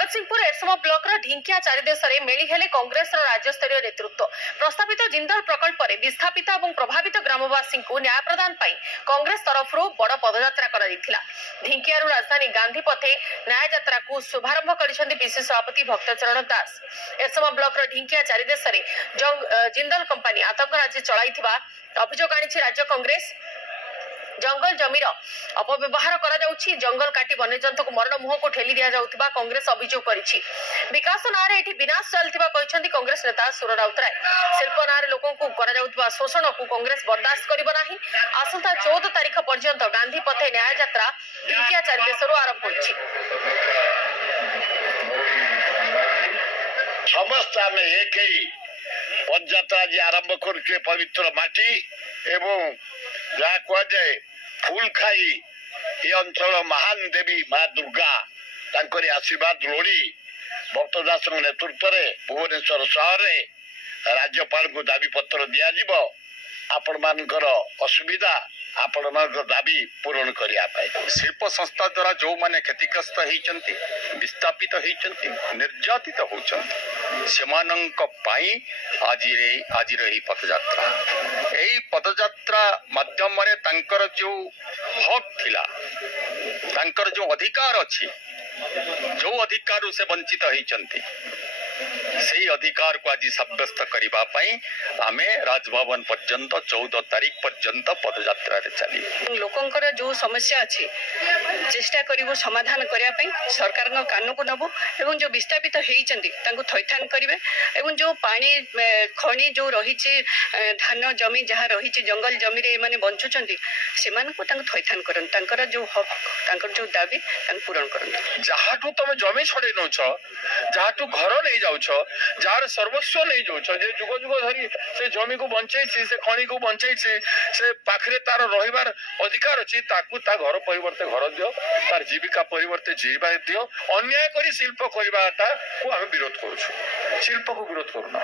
Jagatsinghpur एरसमा block ढिंकिया चारिदेश में मेली हेले कांग्रेस राज्य स्तरीय नेतृत्व प्रस्तावित जिंदल प्रकल्प में विस्थापित और प्रभावित ग्रामवासी को न्याय प्रदान पाई कांग्रेस तरफ बड़ पदयात्रा ढिंकिया राजधानी गांधी पथे न्याय यात्रा को शुभारंभ कर पिसी सभापति भक्तचरण दास। एरसमा ब्लॉक ढिंकिया चारिदेश में जिंदल कंपनी आतंकराज चलाई अभियोग आनी राज्य कांग्रेस। जंगल जमीर अपव्यवहार कर जंगल काटी वन्यजंतु को मरण मुह को ठेली दि जाउथिबा कांग्रेस अभियोग करिछि। विकास नारे एठी विनाश चलथिबा कहछन्ती कांग्रेस नेता सुर राउतराय। शिल्प नारे लोकों को करा जाउथिबा शोषण को कांग्रेस बर्दाश्त करिबो नाही। आसंता 14 तारिख पर्यंत गांधी पथे न्याय यात्रा ढिंकिया चारिदेशरु आरंभ होछि। समस्त आमे एक ही पदयात्रा जी आरंभ करुचे पवित्र माटी एवं जहाँ कहुए फूल खाई ये अंचल महान देवी माँ दुर्गा तांकरी आशीर्वाद लोड़ी भक्तदास नेतृत्व में भुवनेश्वर सहर राज्यपाल को दाबी पत्र दिज्व आपण मानकर असुविधा आपण दाबी पूरण करने शिल्प संस्था द्वारा जो माने क्षतिग्रस्त होती विस्थापित होती निर्यातित होती सेमानंक पाई आज पदयात्रा यही पदयात्रा माध्यम तांकर जो हक थिला तांकर जो अधिकार अच्छी जो अधिकार से वंचित होती से अधिकार को आज सब्यस्त करने आमे राजभवन पर्यंत 14 तारीख पर्यंत पदयात्रा चली लोकंकर जो समस्या अच्छी चेष्टा करिवो समाधान करिया पई सरकार कान को नबो एवं जो विस्थापित होइचंदी तांको थैथान करिवे एवं जो पानी खनि जो रहिछि धान जमी जहाँ रहिछि जंगल जमी रे माने बंचुचंदी सेमान को तांको थैथान करन तांकर जो हक तांकर जो दाबी तांको पूरण करन। जहाटू तुम जमी छड़े नौछ जहाटू घर नहीं जाउछ जार सर्वस्व नहीं जाउछ जे जुग जुग धरी से जमी को बंचै से खनि को बंचै से पाखरे तार रहिबार अधिकार अछि ताकू ता घर परिवर्ते घर दियो तार जीविका परिवर्ते जीवा दियो अन्याय करी शिल्प करबाटा को हम विरोध करूछु शिल्प को विरोध करूना।